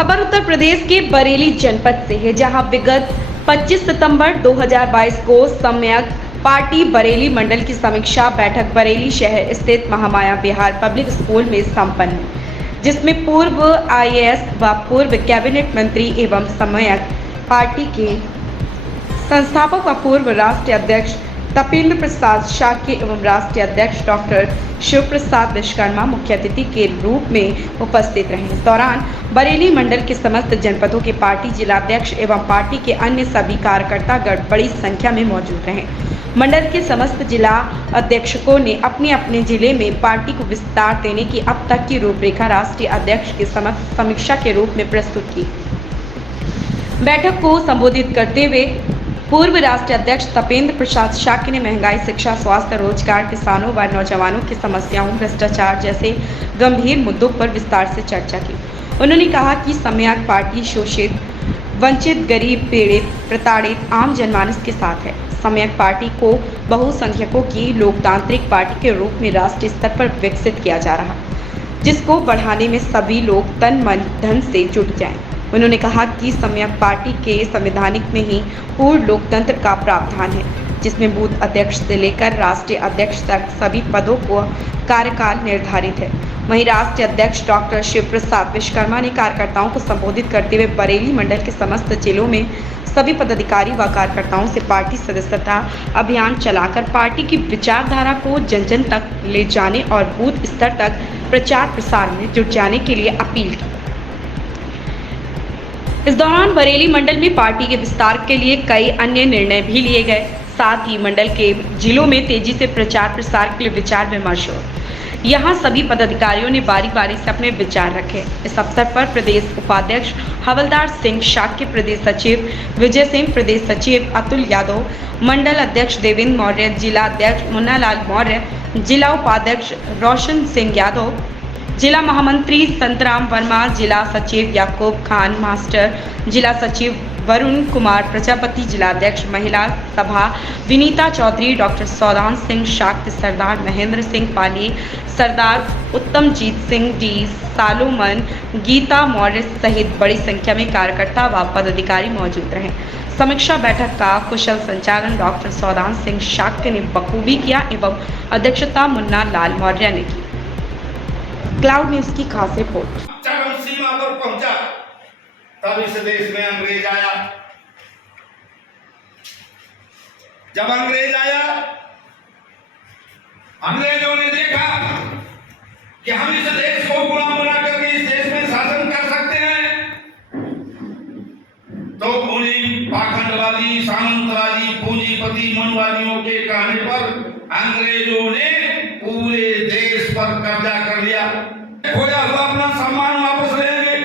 खबर उत्तर प्रदेश के बरेली जनपद से है, जहां विगत 25 सितंबर 2022 को सम्यक पार्टी बरेली मंडल की समीक्षा बैठक बरेली शहर स्थित महामाया विहार पब्लिक स्कूल में संपन्न हुई, जिसमें पूर्व आईएएस व पूर्व कैबिनेट मंत्री एवं सम्यक पार्टी के संस्थापक व पूर्व राष्ट्रीय अध्यक्ष तपेंद्र प्रसाद शाक्य एवं राष्ट्रीय अध्यक्ष डॉक्टर शिव प्रसाद विश्वकर्मा मुख्य अतिथि के रूप में उपस्थित रहे। इस दौरान बरेली मंडल के समस्त जनपदों के पार्टी जिलाध्यक्ष एवं पार्टी के अन्य सभी कार्यकर्तागण बड़ी संख्या में मौजूद रहे। मंडल के समस्त जिला अध्यक्षकों ने अपने अपने जिले में पार्टी को विस्तार देने की अब तक की रूपरेखा राष्ट्रीय अध्यक्ष के समक्ष समीक्षा के रूप में प्रस्तुत की। बैठक को संबोधित करते हुए पूर्व राष्ट्रीय अध्यक्ष तपेंद्र प्रसाद शाक्य ने महंगाई, शिक्षा, स्वास्थ्य, रोजगार, किसानों व नौजवानों की समस्याओं, भ्रष्टाचार जैसे गंभीर मुद्दों पर विस्तार से चर्चा की। उन्होंने कहा कि सम्यक पार्टी शोषित, वंचित, गरीब, पीड़ित, प्रताड़ित आम जनमानस के साथ है। सम्यक पार्टी को बहुसंख्यकों की लोकतांत्रिक पार्टी के रूप में राष्ट्रीय स्तर पर विकसित किया जा रहा, जिसको बढ़ाने में सभी लोग तन मन धन से जुट जाएं। उन्होंने कहा कि सम्यक पार्टी के संवैधानिक में ही पूर्ण लोकतंत्र का प्रावधान है, जिसमें बूथ अध्यक्ष से लेकर राष्ट्रीय अध्यक्ष तक सभी पदों को कार्यकाल निर्धारित है। वहीं राष्ट्रीय अध्यक्ष डॉक्टर शिव प्रसाद विश्वकर्मा ने कार्यकर्ताओं को संबोधित करते हुए बरेली मंडल के समस्त जिलों में सभी पदाधिकारी व कार्यकर्ताओं से पार्टी सदस्यता अभियान चलाकर पार्टी की विचारधारा को जन जन तक ले जाने और बूथ स्तर तक प्रचार प्रसार में जुट जाने के लिए अपील की। इस दौरान बरेली मंडल में पार्टी के विस्तार के लिए कई अन्य निर्णय भी लिए गए। साथ ही मंडल के जिलों में तेजी से प्रचार प्रसार के लिए विचार विमर्श हो। यहाँ सभी पदाधिकारियों ने बारी बारी से अपने विचार रखे। इस अवसर पर प्रदेश उपाध्यक्ष हवलदार सिंह शाक्य, प्रदेश सचिव विजय सिंह, प्रदेश सचिव अतुल यादव, मंडल अध्यक्ष देवेंद्र मौर्य, जिला अध्यक्ष मुन्नालाल मौर्य, जिला उपाध्यक्ष रोशन सिंह यादव, जिला महामंत्री संतराम वर्मा, जिला सचिव याकूब खान मास्टर, जिला सचिव वरुण कुमार प्रजापति, जिला अध्यक्ष महिला सभा विनीता चौधरी, डॉक्टर सौदान सिंह शाक्य, सरदार महेंद्र सिंह पाली, सरदार उत्तमजीत सिंह डी, सालोमन, गीता मौर्य सहित बड़ी संख्या में कार्यकर्ता व पदाधिकारी मौजूद रहे। समीक्षा बैठक का कुशल संचालन डॉक्टर सौदान सिंह शाक्य ने बखूबी किया एवं अध्यक्षता मुन्ना लाल मौर्य ने की। क्लाउड न्यूज की खास रिपोर्ट। चरम सीमा पर पहुंचा तब इस देश में अंग्रेज आया। जब अंग्रेज आया, अंग्रेजों ने देखा कि हम इस देश को गुलाम बना करके इस देश में शासन कर सकते हैं, तो उन्हें पाखंडवादी, सामंतवादी, पूंजीपति, मनवादियों के कहने पर अंग्रेजों ने पूरे देश पर कब्जा कर लिया। खोया हुआ अपना सम्मान वापस लेंगे,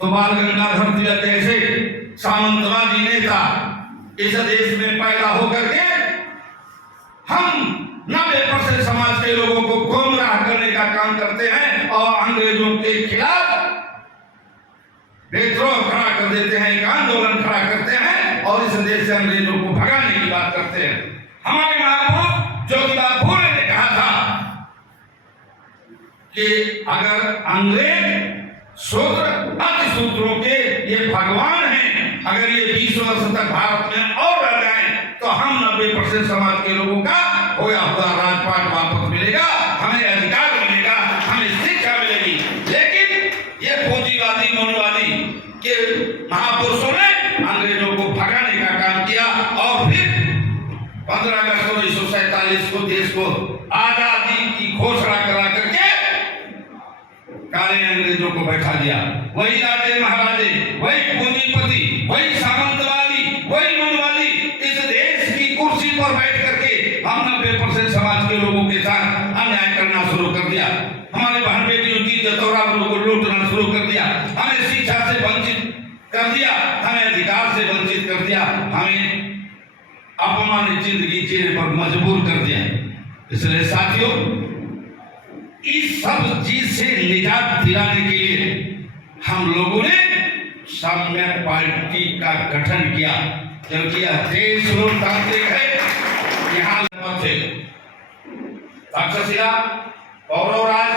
तो बाल गंगाधर तिलक जैसे सामंतवादी नेता इस देश में पैदा होकर के हम 90% समाज के लोगों को गुमराह करने का काम करते हैं और अंग्रेजों के खिलाफ विद्रोह खड़ा कर देते हैं, एक आंदोलन खड़ा करते हैं और इस देश से अंग्रेजों को भगाने की बात करते हैं। हमारे महापुरुष ज्योतिबा फूले ने कहा था कि अगर अंग्रेज शूद्र अतिशूद्रों के ये भगवान हैं, अगर ये 20 वर्ष तक भारत में और रह जाएं, तो हम 90% समाज के लोगों का खोया हुआ राजपाट वापस मिलेगा, हमें अधिकार मिलेगा, हमें शिक्षा मिलेगी। लेकिन ये पूंजीवादी, मनवादी के महापुरुषों ने अंग्रेजों को भगाने का काम किया और फिर 15 अगस्त 1947 को देश को आजादी की घोषणा करा करके काले अंग्रेजों को बैठा दिया। वही राजे महाराजे, वही पूंजीपति, वही सामंतवादी, वही मनवादी इस देश की कुर्सी पर बैठ करके हम 90% समाज के लोगों के साथ अन्याय करना शुरू कर दिया। हमारे बहन बेटियों की जतौरा को लूटना शुरू कर दिया, हमें शिक्षा से वंचित कर दिया, हमें अधिकार से वंचित कर दिया, हमें अपमानित जिंदगी जीने पर मजबूर कर दिया। इसलिए साथियों, इस सब चीज से निजात दिलाने के लिए हम लोगों ने सम्यक पार्टी का गठन किया, क्योंकि यह देश लोकतांत्रिक है। यहाँ थे तक्षशिला, पौरवराज,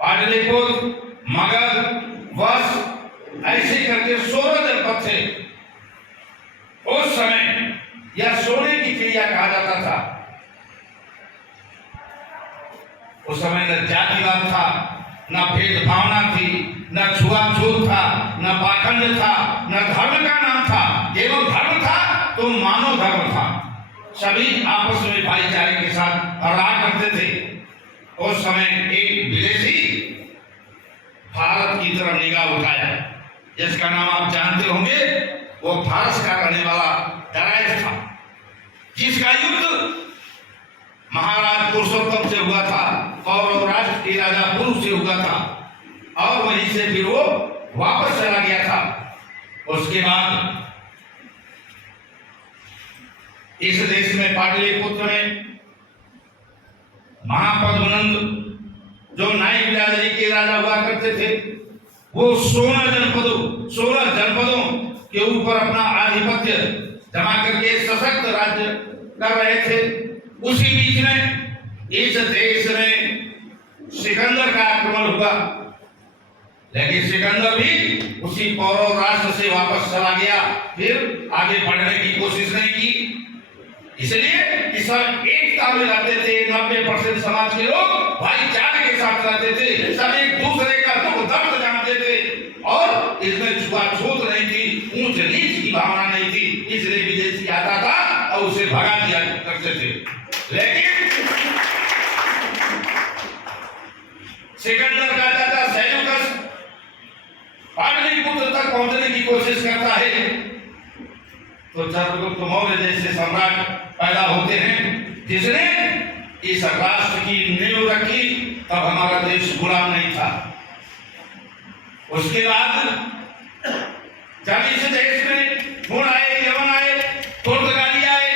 पाटलिपुत्र, मगध, वश, ऐसे करके 16 जनपद थे। उस समय यह सोने की चिड़िया कहा जाता था। उस समय न जातिवाद था, न भेदभावना थी, न छुआछूत था, न पाखंड था, न धर्म का नाम था। केवल धर्म था तो मानव धर्म था। सभी आपस में भाईचारे के साथ रहा करते थे। उस समय एक विदेशी भारत की तरफ निगाह उठाया, जिसका नाम आप जानते होंगे। वो फारस का रहने वाला दराइस था, जिसका युद्ध महाराज पुरुषोत्तम से हुआ था, कौरव राष्ट्र के राजा पुरु से हुआ था, और वहीं से फिर वो वापस चला गया था। उसके बाद इस देश में पाटलिपुत्र में महापद्मनंद जो नाई बिरादरी के राजा हुआ करते थे, वो 16 जनपदों के ऊपर अपना आधिपत्य जमा करके सशक्त राज्य कर रहे थे। उसी बीच में इस देश में सिकंदर का आक्रमण हुआ, लेकिन सिकंदर भी उसी कौरव राष्ट्र से वापस चला गया, फिर आगे बढ़ने की कोशिश नहीं की। इसलिए कि सब एकता में रहते थे। 90% समाज के लोग भाईचारे के साथ रहते थे, सब एक दूसरे का दुख दर्द जानते थे, और इसमें छुआछूत नहीं थी, ऊंच नीच की भावना नहीं थी। इसलिए विदेशी आता था और उसे भगा दिया करते थे। लेकिन सिकंदर का चाचा सेल्यूकस पाटलिपुत्र तक पहुंचने की कोशिश करता है, तो चंद्रगुप्त मौर्य जैसे सम्राट पैदा होते हैं, जिसने इस राष्ट्र की नींव रखी। तब हमारा देश गुलाम नहीं था। उसके बाद जब इस देश में हुन आए, यवन आए, पुर्तगाली आए,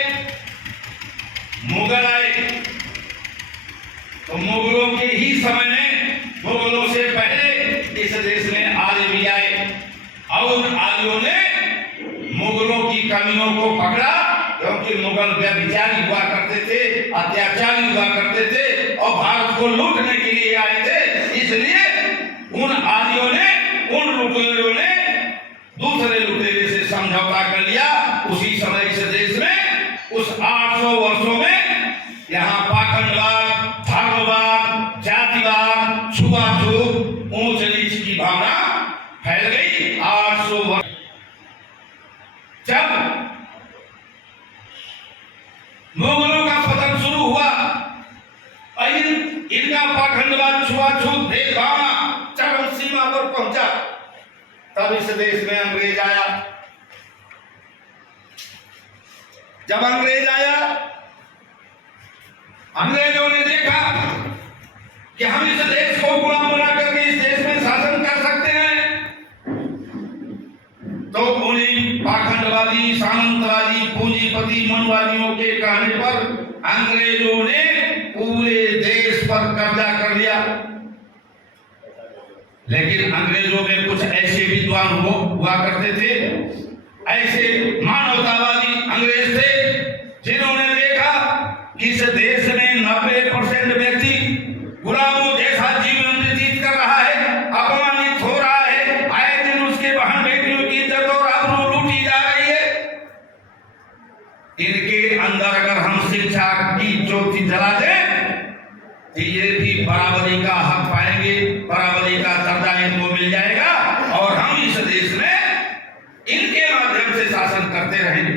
मुगल आए, तो मुगलों के ही समय में, मुगलों से पहले इस देश में आर्य भी आए, और आर्यों ने मुगलों की कमियों को पकड़ा, क्योंकि मुगल व्यभिचारी हुआ करते थे, अत्याचारी हुआ करते थे, और भारत को लूटने के लिए आए थे। इसलिए उन आर्यों ने, उन लुटेरों ने दूसरे लुटेरे से समझौता कर लिया। उसी समय इस देश में उस 800 वर्षों में यहाँ पाखंडवाद, धर्मवाद, जातिवाद, छुआछूत, ऊंच नीच की भावना फैल गई। 800 वर्ष जब मुगलों का पतन शुरू हुआ, इनका पाखंडवाद, छुआछूत, भेदभावना चरम सीमा पर पहुंचा, तब इस देश में अंग्रेज आया। जब अंग्रेज आया, अंग्रेजों ने देखा कि हम इस देश को गुलाम बना करके इस देश में शासन कर सकते हैं, तो उन्हीं पाखंडवादी, सामंतवादी, पूंजीपति, मनवादियों के कहने पर अंग्रेजों ने पूरे देश पर कब्जा कर लिया। लेकिन अंग्रेजों में कुछ ऐसे विद्वान हुआ करते थे, ऐसे मानवतावादी अंग्रेज थे, जिन्होंने देखा कि इस देश में 90% व्यक्ति गुलामों जैसा जीवन व्यतीत कर रहा है, अपमानित हो रहा है, आए दिन उसके बहन बेटियों की इज्जत और आबरू लूटी जा रही है। इनके अंदर अगर हम शिक्षा की ज्योति जला दें, तो ये भी बराबरी का हक पाएंगे, बराबरी का दर्जा इनको मिल जाएगा, और हम इस देश में इनके माध्यम से शासन करते रहेंगे।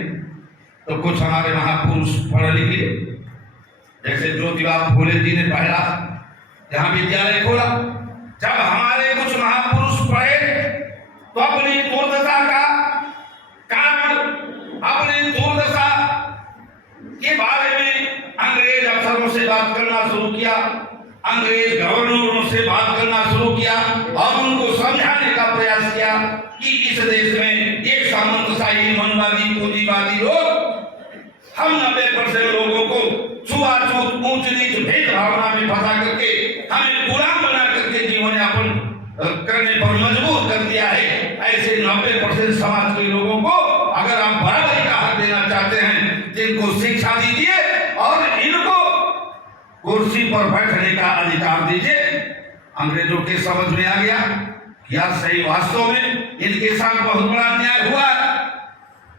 तो कुछ हमारे महापुरुष पढ़े लिखे, जैसे ज्योतिबा फूले जी ने पहला यहाँ विद्यालय खोला। जब हमारे कुछ महापुरुष पढ़े, तो अपनी दुर्दशा का कारण, अपनी दुर्दशा के बारे में अंग्रेज अफसरों से बात करना शुरू किया, अंग्रेज गवर्नरों से बात करना शुरू किया, और उनको समझाने का प्रयास किया कि इस देश में एक सामंतशाही, मनवादी, पूंजीवादी लोग हम 90% लोगों को छुआछूत, ऊंच नीच, भेदभावना में फंसा करके हमें गुलाम बना करके जीवन यापन करने पर मजबूर कर दिया है। ऐसे 90% समाज के लोगों को अगर आप बराबरी का हक देना चाहते हैं, जिनको शिक्षा दीजिए और इनको कुर्सी पर बैठने का अधिकार दीजिए। अंग्रेजों के समझ में आ गया या सही वास्तव में इनके साथ बहुत बड़ा अन्याय हुआ।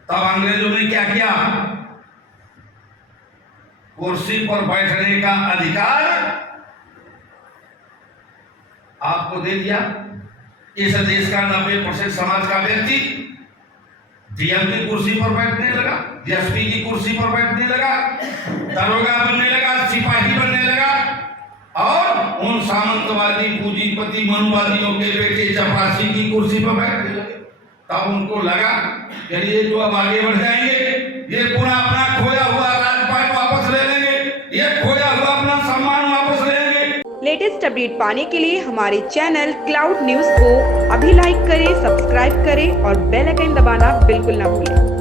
तब अंग्रेजों ने क्या किया? कुर्सी पर बैठने का अधिकार आपको दे दिया। इस देश का 90% समाज का व्यक्ति डीएम की कुर्सी पर बैठने लगा, डीएसपी की कुर्सी पर बैठने लगा, दरोगा बनने लगा, सिपाही बनने लगा, और उन सामंतवादी पूंजीपति मनुवादियों के बेटे चपरासी की कुर्सी पर बैठने लगे। तब उनको लगा कि ये जो अब आगे बढ़ जाएंगे, ये पूरा अपना खोया हुआ राजपाट वापस ले लेंगे, ये खोया हुआ अपना सम्मान वापस ले लेंगे। लेटेस्ट अपडेट पाने के लिए हमारे चैनल क्लाउड न्यूज को अभी लाइक करें, सब्सक्राइब करें और बेल आइकन दबाना बिल्कुल ना भूलें।